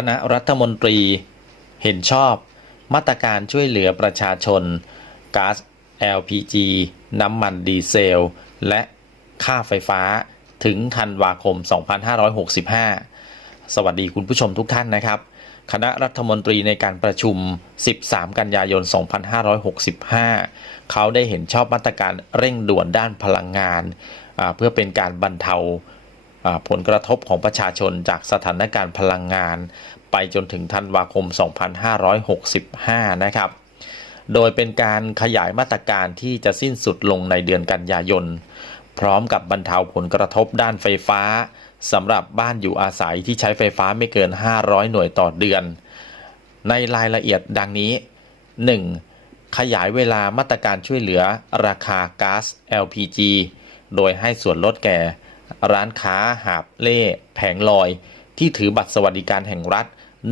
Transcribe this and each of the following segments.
คณะรัฐมนตรี เห็นชอบ มาตรการช่วยเหลือประชาชนก๊าซ LPG น้ำมันดีเซล และค่าไฟฟ้าถึงธันวาคม 2565 สวัสดีคุณผู้ชมทุกท่านนะครับ คณะรัฐมนตรีในการประชุม 13 กันยายน 2565 เขาได้เห็นชอบมาตรการเร่งด่วนด้านพลังงาน เพื่อเป็นการบรรเทา ผลกระทบของประชาชนจากสถานการณ์พลังงาน ไปจนถึงธันวาคม 2565 นะครับ โดยเป็นการขยายมาตรการที่จะสิ้นสุดลงในเดือนกันยายน พร้อมกับบรรเทาผลกระทบด้านไฟฟ้าสำหรับบ้านอยู่อาศัยที่ใช้ไฟฟ้าไม่เกิน 500 หน่วยต่อเดือน ในรายละเอียดดังนี้ 1. ขยายเวลามาตรการช่วยเหลือราคาก๊าซ LPG โดยให้ส่วนลดแก่ ร้านค้าหาบเล่แผงลอย ที่ถือบัตรสวัสดิการแห่งรัฐ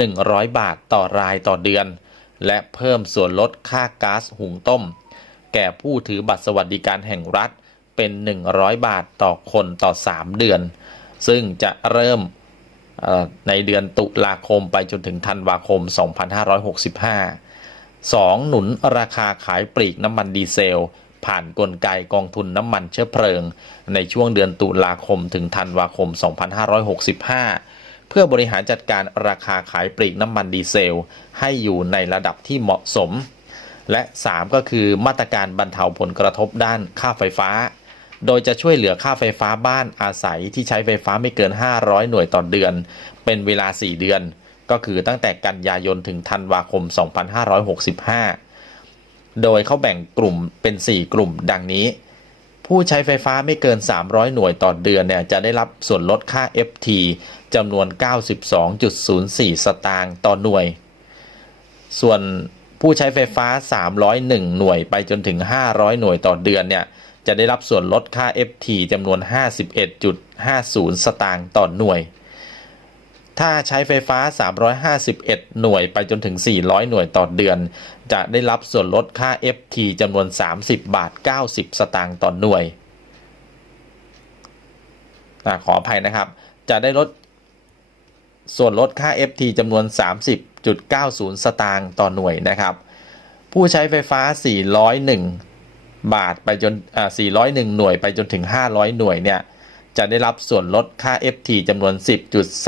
100 บาทต่อรายต่อเดือน และเพิ่มส่วนลดค่าก๊าซหุงต้ม แก่ผู้ถือบัตรสวัสดิการแห่งรัฐเป็น 100 บาทต่อคนต่อ 3 เดือน ซึ่งจะเริ่มในเดือนตุลาคมไปจนถึงธันวาคม 2565 2. หนุนราคาขายปลีกน้ำมันดีเซล ผ่านกลไกกองทุนน้ำมันเชื้อเพลิง ในช่วงเดือนตุลาคมถึงธันวาคม 2565 เพื่อบริหารจัดการราคาขายปลีกน้ำมันดีเซล ให้อยู่ในระดับที่เหมาะสม และ 3 ก็คือมาตรการบรรเทาผลกระทบด้านค่าไฟฟ้า โดยจะช่วยเหลือค่าไฟฟ้าบ้านอาศัยที่ใช้ไฟฟ้าไม่เกิน 500 หน่วยต่อเดือน เป็นเวลา 4 เดือน ก็คือตั้งแต่กันยายนถึงธันวาคม 2565 โดยเขาแบ่งกลุ่มเป็น 4 กลุ่มดังนี้ ผู้ใช้ไฟฟ้าไม่เกิน 300 หน่วยต่อเดือนเนี่ยจะได้รับส่วนลดค่า FT จำนวน 92.04 สตางค์ต่อหน่วย ส่วนผู้ใช้ไฟฟ้า 301 หน่วยไปจนถึง 500 หน่วยต่อเดือนเนี่ยจะได้รับส่วนลดค่า FT จำนวน 51.50 สตางค์ต่อหน่วย ถ้าใช้ไฟฟ้า 351 หน่วยไปจนถึง 400 หน่วยต่อเดือน จะได้รับส่วนลดค่า FT จำนวน 30 บาท 90 สตางค์ต่อหน่วยอขออภัยนะครับ จะได้ลดส่วนลดค่า FT จำนวน 30.90 สตางค์ต่อหน่วยนะครับ ผู้ใช้ไฟฟ้า 401 บาทไปจน 401 หน่วยไปจนถึง 500 หน่วยเนี่ย จะได้รับส่วนลดค่า FT จำนวน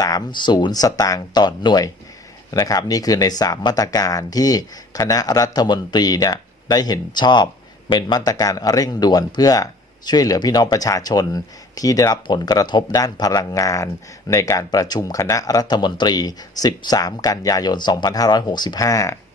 10.30 สตางค์ต่อหน่วยนะครับ นี่คือใน 3 มาตรการที่คณะรัฐมนตรีเนี่ยได้เห็นชอบเป็นมาตรการเร่งด่วนเพื่อช่วยเหลือพี่น้องประชาชนที่ได้รับผลกระทบด้านพลังงาน ในการประชุมคณะรัฐมนตรี 13 กันยายน 2565